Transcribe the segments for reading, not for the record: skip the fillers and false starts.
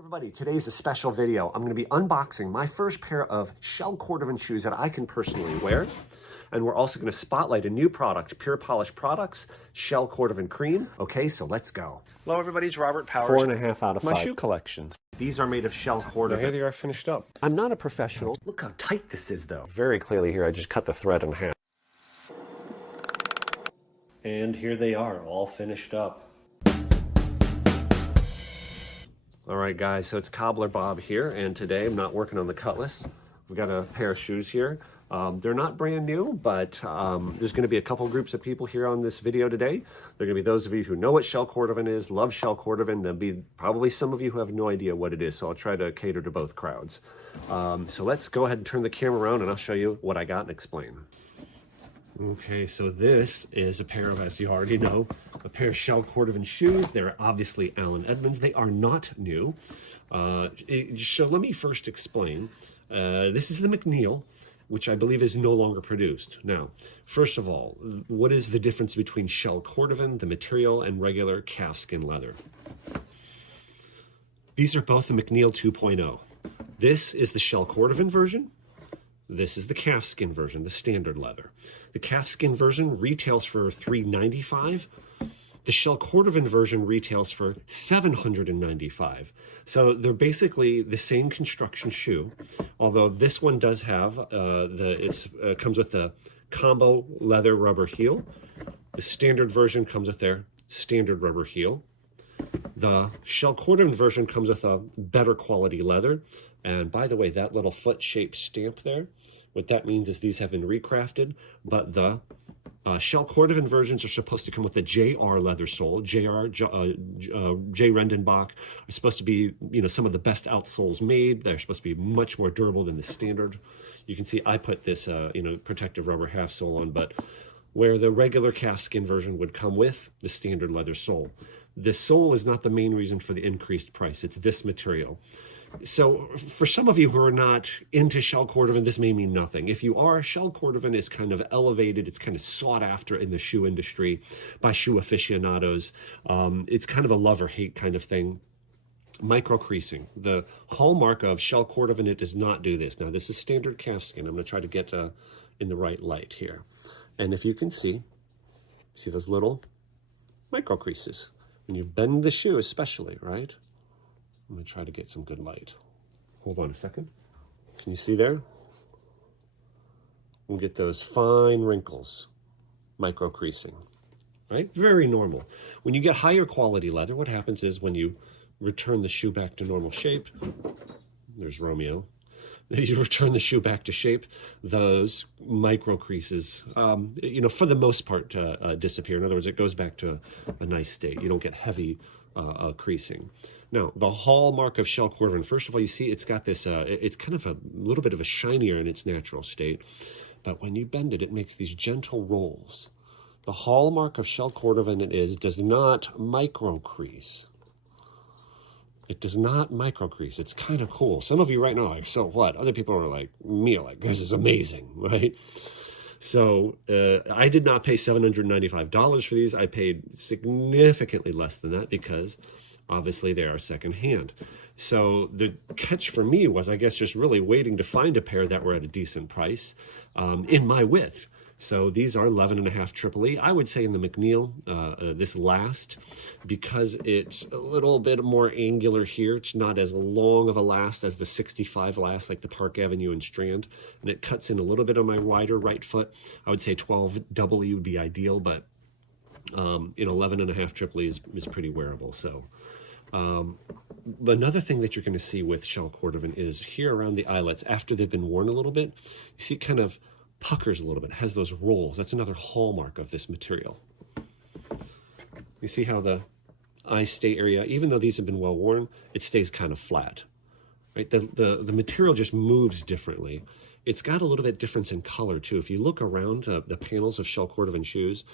Everybody, today's a special video. I'm going to be unboxing my first pair of shell Cordovan shoes that I can personally wear. And we're also going to spotlight a new product, Pure Polish Products, Shell Cordovan Cream. Okay, so let's go. Hello everybody, it's Robert Powers. 4.5 out of 5. My shoe collection. These are made of shell Cordovan. Here they are finished up. I'm not a professional. Look how tight this is though. Very clearly here, I just cut the thread in half. And here they are, all finished up. All right, guys, so it's Cobbler Bob here, and today I'm not working on the cutlass. We've got a pair of shoes here. They're not brand new, but there's going to be a couple groups of people here on this video today. There are going to be those of you who know what shell Cordovan is, love shell Cordovan. There'll be probably some of you who have no idea what it is, so I'll try to cater to both crowds. So let's go ahead and turn the camera around, and I'll show you what I got and explain. Okay, so this is a pair of, as you already know, a pair of shell Cordovan shoes. They're obviously Allen Edmonds. They are not new. So let me first explain. This is the MacNeils, which I believe is no longer produced. Now, first of all, what is the difference between shell Cordovan, the material, and regular calfskin leather? These are both the MacNeils 2.0. This is the shell Cordovan version. This is the calfskin version, the standard leather. The calfskin version retails for $395. The shell Cordovan version retails for $795. So they're basically the same construction shoe, although this one does have comes with the combo leather rubber heel. The standard version comes with their standard rubber heel. The shell Cordovan version comes with a better quality leather. And by the way, that little foot-shaped stamp there, what that means is these have been recrafted, but the shell Cordovan versions are supposed to come with a JR leather sole. J. Rendenbach are supposed to be, some of the best outsoles made. They're supposed to be much more durable than the standard. You can see I put this, protective rubber half sole on, but where the regular calfskin version would come with the standard leather sole. The sole is not the main reason for the increased price. It's this material. So for some of you who are not into shell Cordovan, this may mean nothing. If you are, shell Cordovan is kind of elevated. It's kind of sought after in the shoe industry by shoe aficionados. It's kind of a love or hate kind of thing. Micro creasing. The hallmark of shell Cordovan, it does not do this. Now this is standard calfskin. I'm going to try to get in the right light here. And if you can see those little micro creases. When you bend the shoe especially, right? I'm going to try to get some good light. Hold on a second. Can you see there? We'll get those fine wrinkles, micro creasing, right? Very normal. When you get higher quality leather, what happens is when you return the shoe back to normal shape, there's Romeo. You return the shoe back to shape, those micro creases, for the most part, disappear. In other words, it goes back to a nice state. You don't get heavy creasing. Now, the hallmark of shell Cordovan, first of all, you see it's got this, it's kind of a little bit of a shinier in its natural state, but when you bend it, it makes these gentle rolls. The hallmark of shell Cordovan does not micro crease. It does not micro crease. It's kind of cool. Some of you right now are like, so what? Other people are like me, like, this is amazing, right? So I did not pay $795 for these. I paid significantly less than that because obviously they are secondhand. So the catch for me was, I guess, just really waiting to find a pair that were at a decent price in my width. So these are 11.5 Triple E. I would say in the MacNeils, this last, because it's a little bit more angular here. It's not as long of a last as the 65 last, like the Park Avenue and Strand. And it cuts in a little bit on my wider right foot. I would say 12 Double E would be ideal, but 11.5 Triple E is pretty wearable. So another thing that you're going to see with shell Cordovan is here around the eyelets, after they've been worn a little bit, you see it kind of puckers a little bit, has those rolls. That's another hallmark of this material. You see how the eye stay area, even though these have been well worn, it stays kind of flat, right? The material just moves differently. It's got a little bit difference in color too. If you look around the panels of shell Cordovan shoes,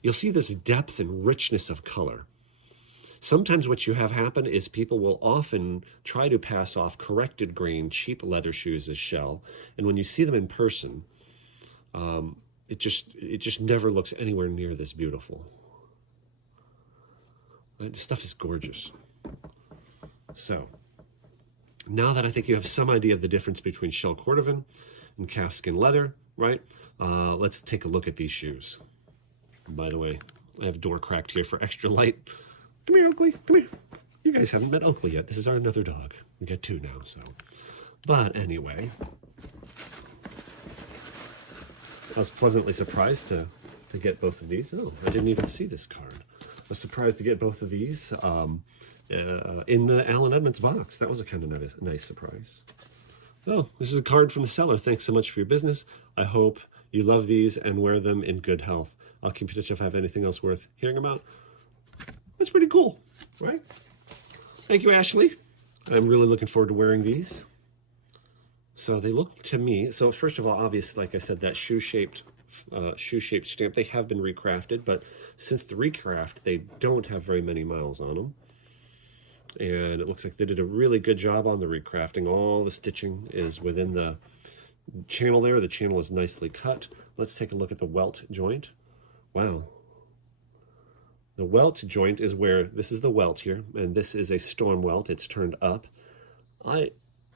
you'll see this depth and richness of color. Sometimes what you have happen is people will often try to pass off corrected grain, cheap leather shoes as shell. And when you see them in person, it just never looks anywhere near this beautiful. Right? The stuff is gorgeous. So Now that I think you have some idea of the difference between shell Cordovan and calfskin leather, right? Let's take a look at these shoes. And by the way, I have a door cracked here for extra light. Come here, Oakley, come here. You guys haven't met Oakley yet. This is our another dog. We got two now, so. But anyway, I was pleasantly surprised to get both of these. Oh, I didn't even see this card. I was surprised to get both of these in the Alan Edmonds box. That was a kind of nice surprise. Oh, this is a card from the seller. Thanks so much for your business. I hope you love these and wear them in good health. I'll keep in touch if I have anything else worth hearing about. That's pretty cool, right? Thank you, Ashley. I'm really looking forward to wearing these. So they look to me, so first of all, obviously, like I said, that shoe-shaped stamp, they have been recrafted, but since the recraft, they don't have very many miles on them. And it looks like they did a really good job on the recrafting. All the stitching is within the channel there. The channel is nicely cut. Let's take a look at the welt joint. Wow. The welt joint is where, this is the welt here, and this is a storm welt. It's turned up. On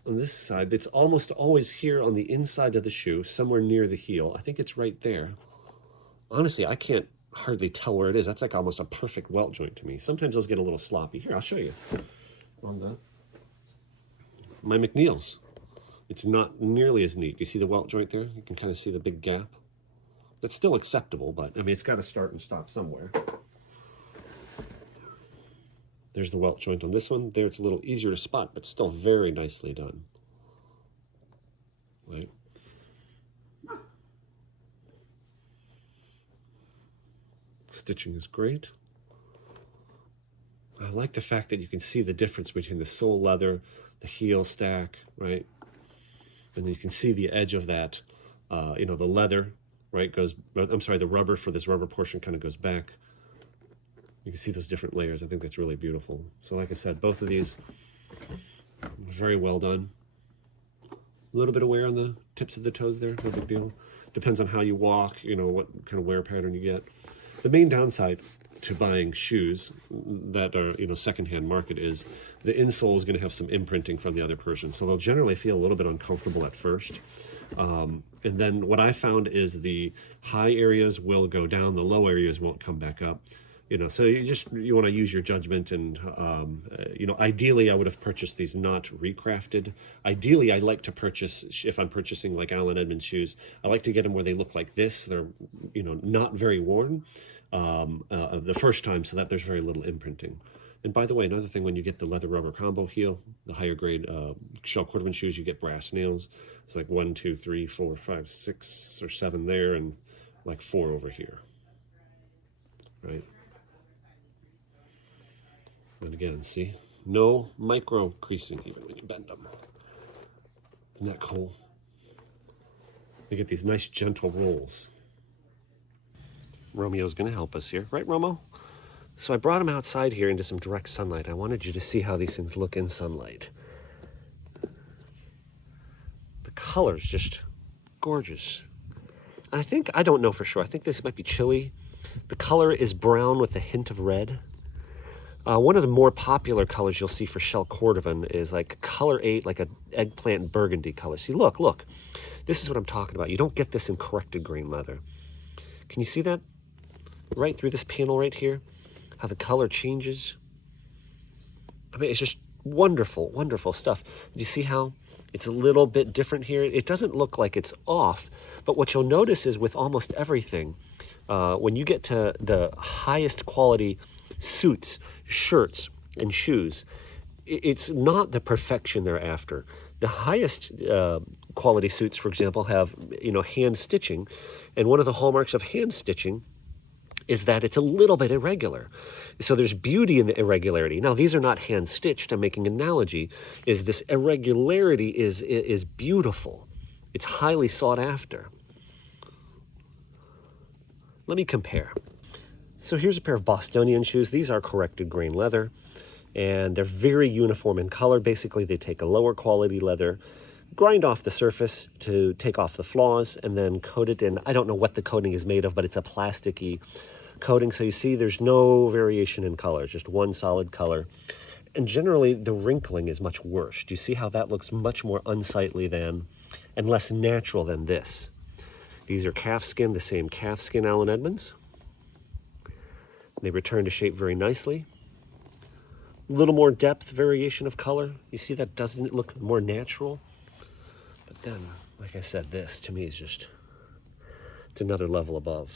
this side, it's almost always here on the inside of the shoe, somewhere near the heel. I think it's right there. Honestly, I can't hardly tell where it is. That's like almost a perfect welt joint to me. Sometimes those get a little sloppy. Here, I'll show you. On my MacNeils, it's not nearly as neat. You see the welt joint there? You can kind of see the big gap. That's still acceptable, but I mean, it's got to start and stop somewhere. There's the welt joint on this one. There it's a little easier to spot, but still very nicely done. Right? Stitching is great. I like the fact that you can see the difference between the sole leather, the heel stack, right? And you can see the edge of that, you know, the leather, right, goes, I'm sorry, the rubber for this rubber portion kind of goes back. You can see those different layers. I think that's really beautiful. So like I said, both of these, very well done. A little bit of wear on the tips of the toes there, no big deal. Depends on how you walk, you know, what kind of wear pattern you get. The main downside to buying shoes that are, you know, secondhand market is the insole is going to have some imprinting from the other person. So they'll generally feel a little bit uncomfortable at first. And then what I found is the high areas will go down, the low areas won't come back up. You know, so you want to use your judgment, and you know, ideally I would have purchased these not recrafted. Ideally, I like to purchase, if I'm purchasing like Alan Edmonds shoes, I like to get them where they look like this. They're, you know, not very worn the first time, so that there's very little imprinting. And by the way, another thing, when you get the leather rubber combo heel, the higher grade shell Cordovan shoes, you get brass nails. It's like 1, 2, 3, 4, 5, 6 or 7 there, and like 4 over here, right? And again, see, no micro creasing even when you bend them. Isn't that cool? You get these nice gentle rolls. Romeo's going to help us here, right, Romo? So I brought him outside here into some direct sunlight. I wanted you to see how these things look in sunlight. The color's just gorgeous. And I don't know for sure, I think this might be chili. The color is brown with a hint of red. One of the more popular colors you'll see for shell Cordovan is like color 8, like an eggplant burgundy color. See, look. This is what I'm talking about. You don't get this in corrected grain leather. Can you see that? Right through this panel right here? How the color changes? I mean, it's just wonderful, wonderful stuff. Do you see how it's a little bit different here? It doesn't look like it's off, but what you'll notice is with almost everything, when you get to the highest quality suits, shirts, and shoes, it's not the perfection they're after. The highest quality suits, for example, have, you know, hand stitching, and one of the hallmarks of hand stitching is that it's a little bit irregular. So there's beauty in the irregularity. Now, these are not hand stitched. I'm making an analogy. Is this irregularity is beautiful. It's highly sought after. Let me compare. So here's a pair of Bostonian shoes. These are corrected grain leather, and they're very uniform in color. Basically, they take a lower quality leather, grind off the surface to take off the flaws, and then coat it in, I don't know what the coating is made of, but it's a plasticky coating. So you see there's no variation in color, just one solid color. And generally, the wrinkling is much worse. Do you see how that looks much more unsightly than, and less natural than this? These are calfskin, the same calfskin Allen Edmonds. They return to shape very nicely. A little more depth variation of color. You see that doesn't look more natural? But then, like I said, this to me is just, it's another level above.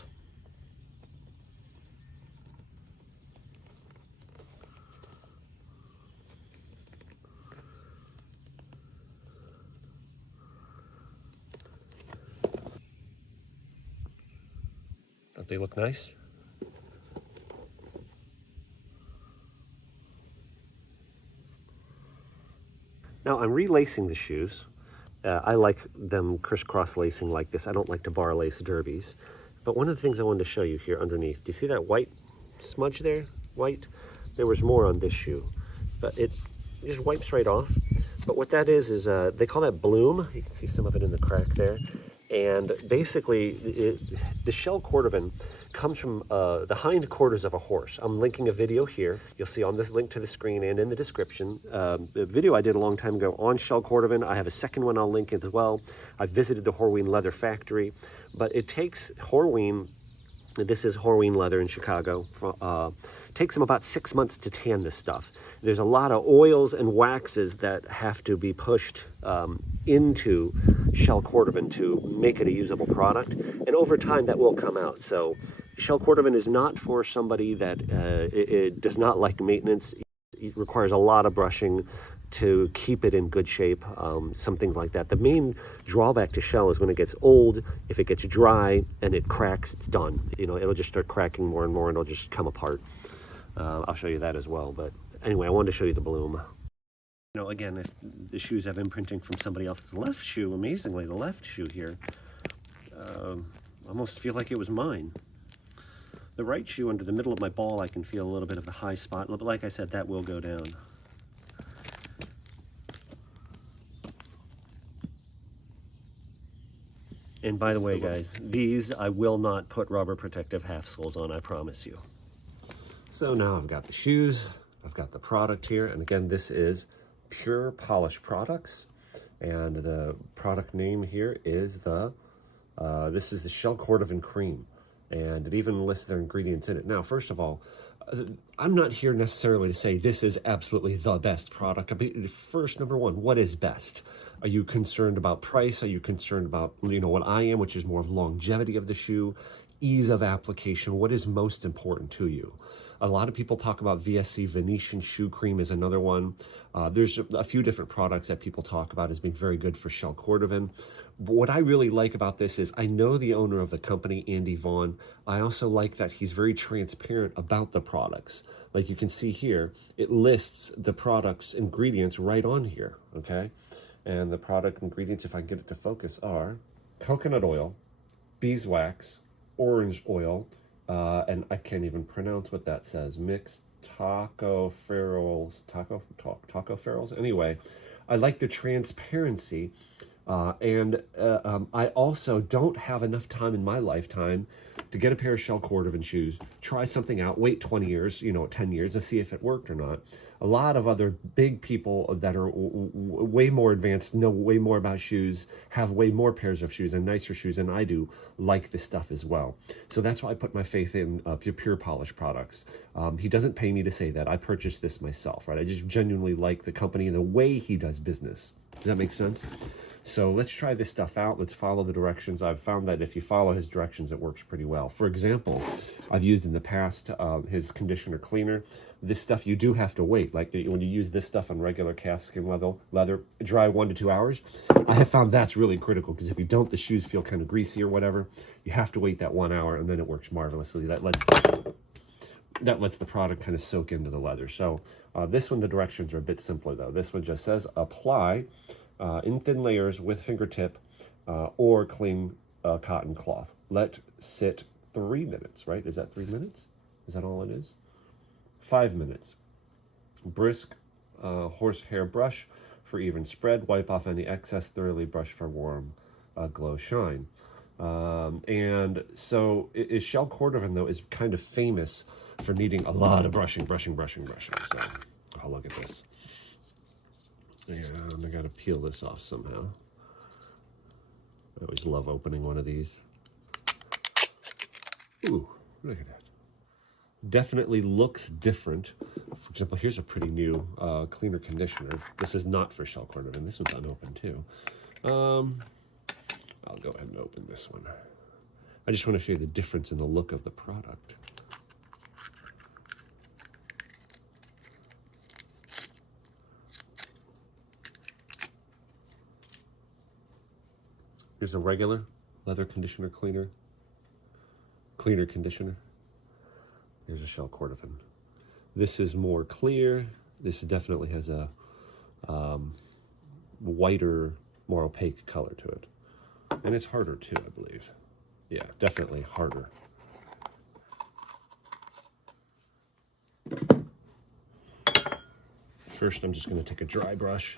Don't they look nice? Now I'm relacing the shoes. I like them crisscross lacing like this. I don't like to bar lace derbies. But one of the things I wanted to show you here underneath, do you see that white smudge there? White? There was more on this shoe, but it just wipes right off. But what that is they call that bloom. You can see some of it in the crack there. And basically, the shell Cordovan comes from the hind quarters of a horse. I'm linking a video here. You'll see on this link to the screen and in the description. The video I did a long time ago on shell Cordovan. I have a second one I'll link as well. I visited the Horween Leather factory. But it takes Horween, this is Horween Leather in Chicago, takes them about 6 months to tan this stuff. There's a lot of oils and waxes that have to be pushed into shell Cordovan to make it a usable product, and over time that will come out. So shell Cordovan is not for somebody that it does not like maintenance. It requires a lot of brushing to keep it in good shape, some things like that. The main drawback to shell is when it gets old, if it gets dry and it cracks, it's done. You know, it'll just start cracking more and more and it'll just come apart. I'll show you that as well, but anyway, I wanted to show you the bloom. You know, again, if the shoes have imprinting from somebody else's left shoe, amazingly, the left shoe here, I almost feel like it was mine. The right shoe under the middle of my ball, I can feel a little bit of the high spot, but like I said, that will go down. And by the way, guys, these I will not put rubber protective half soles on, I promise you. So now I've got the shoes, I've got the product here, and again, this is Pure Polish Products, and the product name here is this is the Shell Cordovan Cream, and it even lists their ingredients in it. Now, first of all, I'm not here necessarily to say this is absolutely the best product. First, number one, what is best? Are you concerned about price? Are you concerned about, you know, what I am, which is more of longevity of the shoe, ease of application? What is most important to you? A lot of people talk about VSC Venetian Shoe Cream is another one. There's a few different products that people talk about as being very good for shell Cordovan. But what I really like about this is I know the owner of the company, Andy Vaughn. I also like that he's very transparent about the products. Like you can see here, it lists the product's ingredients right on here, okay? And the product ingredients, if I can get it to focus, are coconut oil, beeswax, orange oil, and I can't even pronounce what that says. Mixed tocopherols. Anyway, I like the transparency, and I also don't have enough time in my lifetime to get a pair of shell Cordovan shoes, try something out, wait 20 years, you know, 10 years to see if it worked or not. A lot of other big people that are way more advanced, know way more about shoes, have way more pairs of shoes and nicer shoes than I do, like this stuff as well. So that's why I put my faith in Pure Polish Products. He doesn't pay me to say that. I purchased this myself, right? I just genuinely like the company and the way he does business. Does that make sense? So let's try this stuff out. Let's follow the directions. I've found that if you follow his directions, it works pretty well. For example, I've used in the past his conditioner cleaner. This stuff you do have to wait. Like when you use this stuff on regular calfskin leather, dry 1 to 2 hours. I have found that's really critical because if you don't, the shoes feel kind of greasy or whatever. You have to wait that 1 hour and then it works marvelously. That lets the product kind of soak into the leather. So this one, the directions are a bit simpler though. This one just says apply in thin layers with fingertip or clean cotton cloth. Let sit 3 minutes, right? Is that 3 minutes? Is that all it is? 5 minutes. Brisk horsehair brush for even spread. Wipe off any excess. Thoroughly brush for warm glow shine. And so shell Cordovan though is kind of famous for needing a lot of brushing. So Wow, look at this. And I gotta peel this off somehow. I always love opening one of these. Ooh, look at that. Definitely looks different. For example, here's a pretty new cleaner conditioner. This is not for shell cordovan. This one's unopened too. I'll go ahead and open this one. I just want to show you the difference in the look of the product. Here's a regular leather conditioner cleaner conditioner. Here's a shell cordovan. This is more clear. This definitely has a whiter, more opaque color to it. And it's harder too, I believe. Yeah, definitely harder. First, I'm just going to take a dry brush,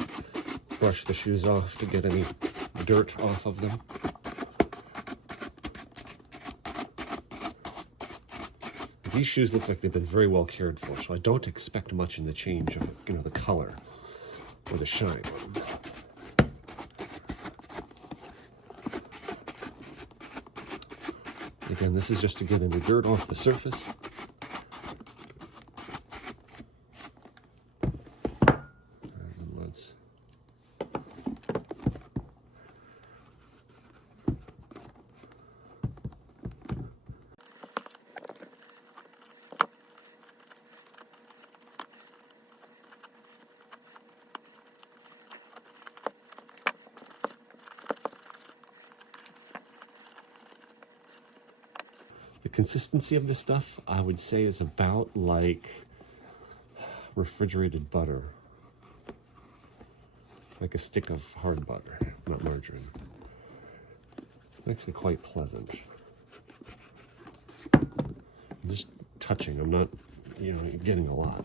brush the shoes off to get any dirt off of them. These shoes look like they've been very well cared for, so I don't expect much in the change of, you know, the color or the shine on them. Again, this is just to get any dirt off the surface. And let's the consistency of this stuff, I would say, is about like refrigerated butter. Like a stick of hard butter, not margarine. It's actually quite pleasant. I'm just touching, I'm not, you know, getting a lot.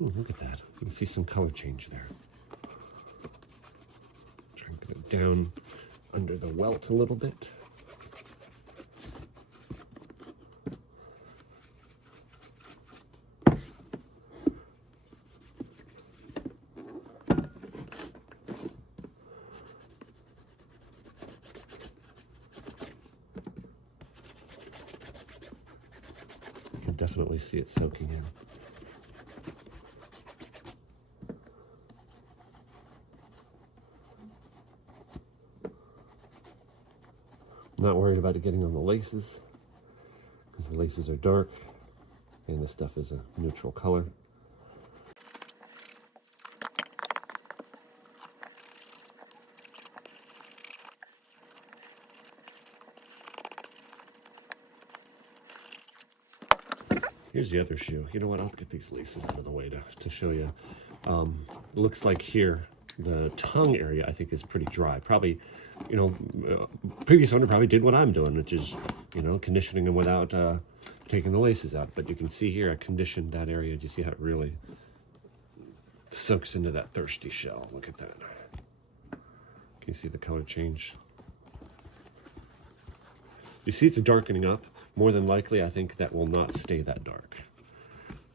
Ooh, look at that. You can see some color change there. Try and get it down under the welt a little bit. Definitely see it soaking in. I'm not worried about it getting on the laces because the laces are dark and the stuff is a neutral color. Here's the other shoe. You know what? I'll get these laces out of the way to show you. It looks like here, the tongue area, I think, is pretty dry. Probably, you know, previous owner probably did what I'm doing, which is, you know, conditioning them without taking the laces out. But you can see here, I conditioned that area. Do you see how it really soaks into that thirsty shell? Look at that. Can you see the color change? You see it's darkening up. More than likely, I think that will not stay that dark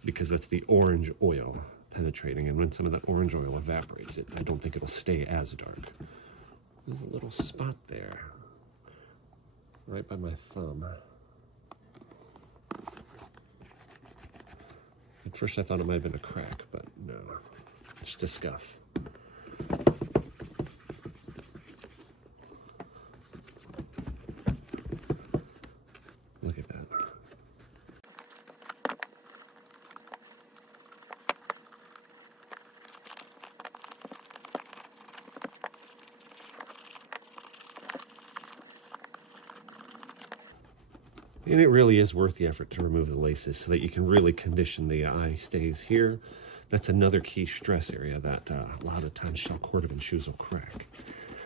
because that's the orange oil penetrating. And when some of that orange oil evaporates, I don't think it'll stay as dark. There's a little spot there, right by my thumb. At first I thought it might have been a crack, but no, just a scuff. Look at that. And it really is worth the effort to remove the laces so that you can really condition the eye stays here. That's another key stress area that a lot of times shell cordovan shoes will crack.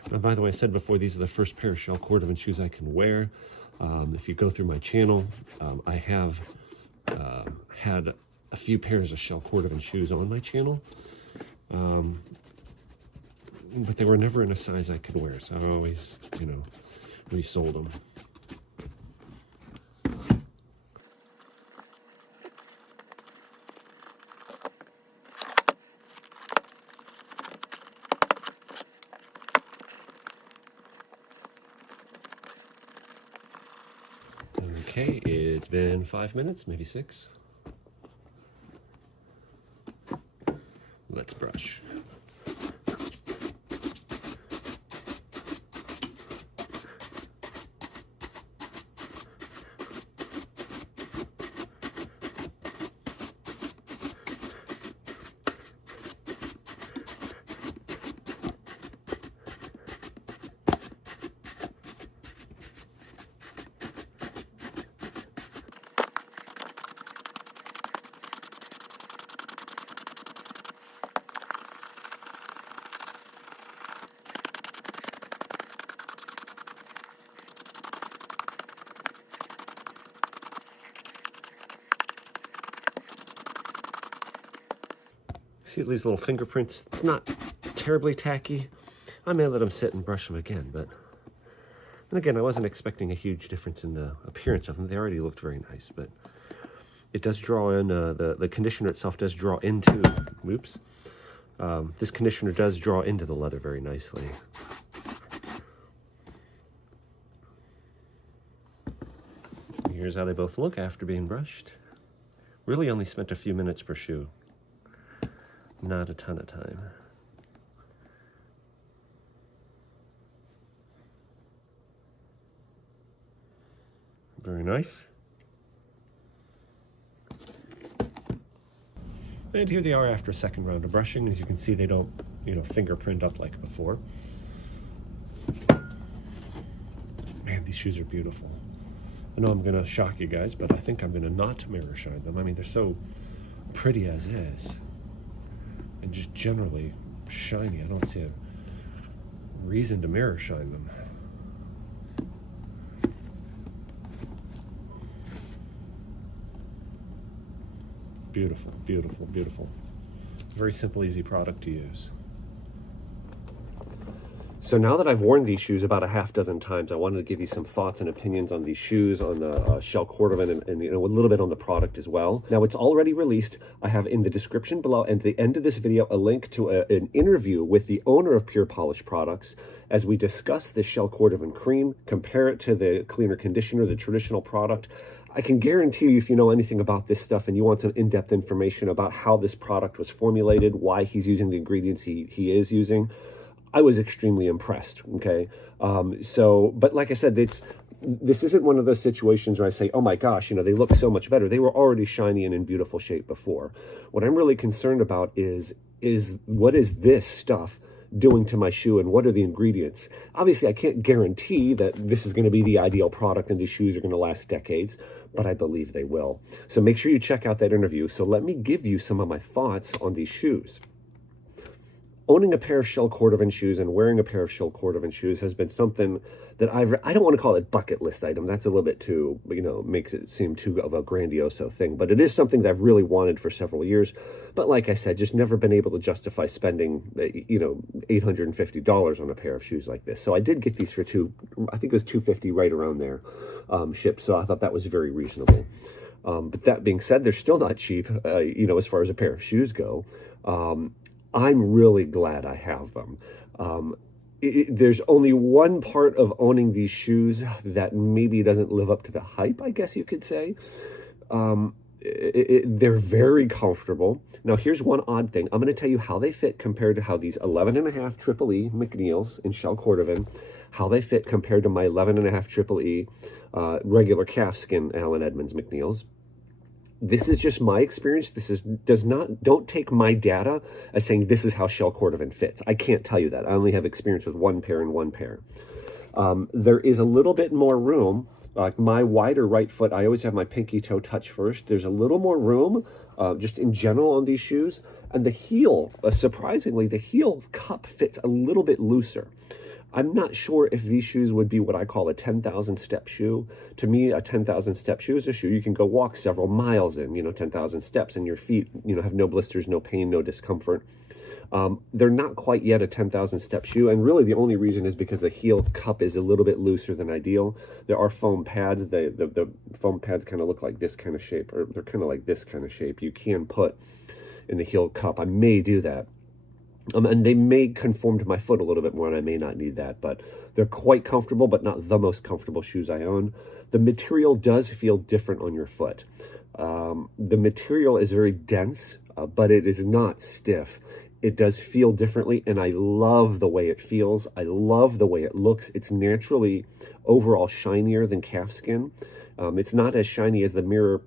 Now, by the way, I said before, these are the first pair of shell cordovan shoes I can wear. If you go through my channel, I have had a few pairs of shell cordovan shoes on my channel, but they were never in a size I could wear, so I always, you know, resold them. Okay, it's been 5 minutes, maybe 6. Let's brush. See at least little fingerprints. It's not terribly tacky. I may let them sit and brush them again, but and again, I wasn't expecting a huge difference in the appearance of them. They already looked very nice, but it does draw in, the conditioner itself does draw into, whoops, this conditioner does draw into the leather very nicely. Here's how they both look after being brushed. Really only spent a few minutes per shoe. Not a ton of time. Very nice. And here they are after a second round of brushing. As you can see, they don't, fingerprint up like before. Man, these shoes are beautiful. I know I'm gonna shock you guys, but I think I'm gonna not mirror shine them. I mean, they're so pretty as is. And just generally shiny. I don't see a reason to mirror shine them. Beautiful, beautiful, beautiful. Very simple, easy product to use. So now that I've worn these shoes about a half dozen times, I wanted to give you some thoughts and opinions on these shoes, on the Shell Cordovan, and a little bit on the product as well. Now, it's already released. I have in the description below and at the end of this video a link to an interview with the owner of Pure Polish Products as we discuss the Shell Cordovan cream, compare it to the cleaner conditioner, the traditional product. I can guarantee you, if you know anything about this stuff and you want some in-depth information about how this product was formulated, why he's using the ingredients he is using, I was extremely impressed, okay? But like I said, this isn't one of those situations where I say, oh my gosh, they look so much better. They were already shiny and in beautiful shape before. What I'm really concerned about is what is this stuff doing to my shoe and what are the ingredients? Obviously, I can't guarantee that this is going to be the ideal product and these shoes are going to last decades, but I believe they will. So make sure you check out that interview. So let me give you some of my thoughts on these shoes. Owning a pair of Shell Cordovan shoes and wearing a pair of Shell Cordovan shoes has been something that I don't want to call it bucket list item. That's a little bit too, makes it seem too of a grandiose thing. But it is something that I've really wanted for several years. But like I said, just never been able to justify spending, $850 on a pair of shoes like this. So I did get these for I think it was $250 right around there, shipped. So I thought that was very reasonable. But that being said, they're still not cheap, as far as a pair of shoes go. I'm really glad I have them. There's only one part of owning these shoes that maybe doesn't live up to the hype, I guess you could say. They're very comfortable. Now, here's one odd thing. I'm going to tell you how they fit compared to how these 11.5 Triple E MacNeils in Shell Cordovan, how they fit compared to my 11.5 Triple E regular calfskin Allen Edmonds MacNeils. This is just my experience. Don't take my data as saying this is how Shell Cordovan fits. I can't tell you that. I only have experience with one pair and one pair. There is a little bit more room. Like my wider right foot, I always have my pinky toe touch first. There's a little more room just in general on these shoes. And the heel, surprisingly, the heel cup fits a little bit looser. I'm not sure if these shoes would be what I call a 10,000 step shoe. To me, a 10,000 step shoe is a shoe you can go walk several miles in, 10,000 steps, and your feet, have no blisters, no pain, no discomfort. They're not quite yet a 10,000 step shoe, and really the only reason is because the heel cup is a little bit looser than ideal. There are foam pads. The foam pads kind of look like this kind of shape, or they're kind of like this kind of shape. You can put in the heel cup. I may do that. And they may conform to my foot a little bit more, and I may not need that, but they're quite comfortable, but not the most comfortable shoes I own. The material does feel different on your foot. The material is very dense, but it is not stiff. It does feel differently, and I love the way it feels. I love the way it looks. It's naturally overall shinier than calfskin. It's not as shiny as the mirror,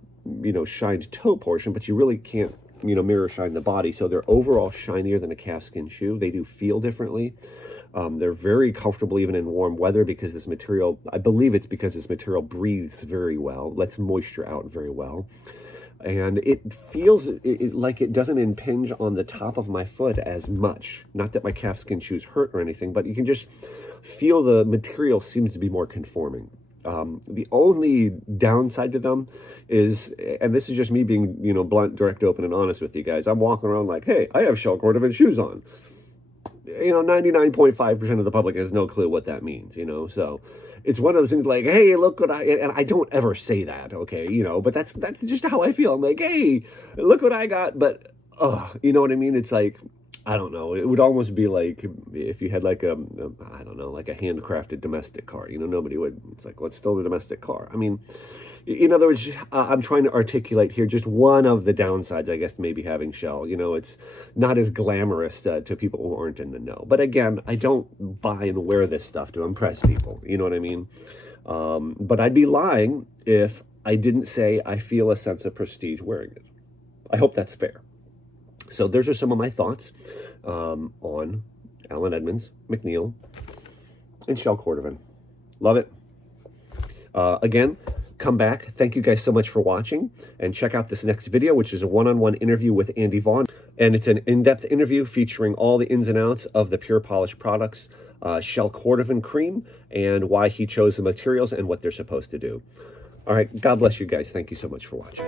shined toe portion, but you really can't, mirror shine the body. So they're overall shinier than a calfskin shoe. They do feel differently. They're very comfortable even in warm weather because this material, I believe it's because this material breathes very well, lets moisture out very well. And it feels like it doesn't impinge on the top of my foot as much. Not that my calfskin shoes hurt or anything, but you can just feel the material seems to be more conforming. The only downside to them is, and this is just me being, blunt, direct, open, and honest with you guys. I'm walking around like, hey, I have shell Cordovan shoes on. 99.5% of the public has no clue what that means, so it's one of those things like, hey, look what and I don't ever say that, okay, but that's just how I feel. I'm like, hey, look what I got, but, you know what I mean? It's like, I don't know, it would almost be like if you had like I don't know, like a handcrafted domestic car, nobody would, it's like, well, it's still a domestic car. I mean, in other words, I'm trying to articulate here just one of the downsides, I guess, maybe having shell. It's not as glamorous to people who aren't in the know. But again, I don't buy and wear this stuff to impress people. You know what I mean? But I'd be lying if I didn't say I feel a sense of prestige wearing it. I hope that's fair. So those are some of my thoughts on Allen Edmonds, MacNeils, and shell Cordovan. Love it. Again, come back. Thank you guys so much for watching, and check out this next video, which is a one-on-one interview with Andy Vaughn, and it's an in-depth interview featuring all the ins and outs of the Pure Polish products, shell Cordovan cream, and why he chose the materials and what they're supposed to do. All right, God bless you guys. Thank you so much for watching.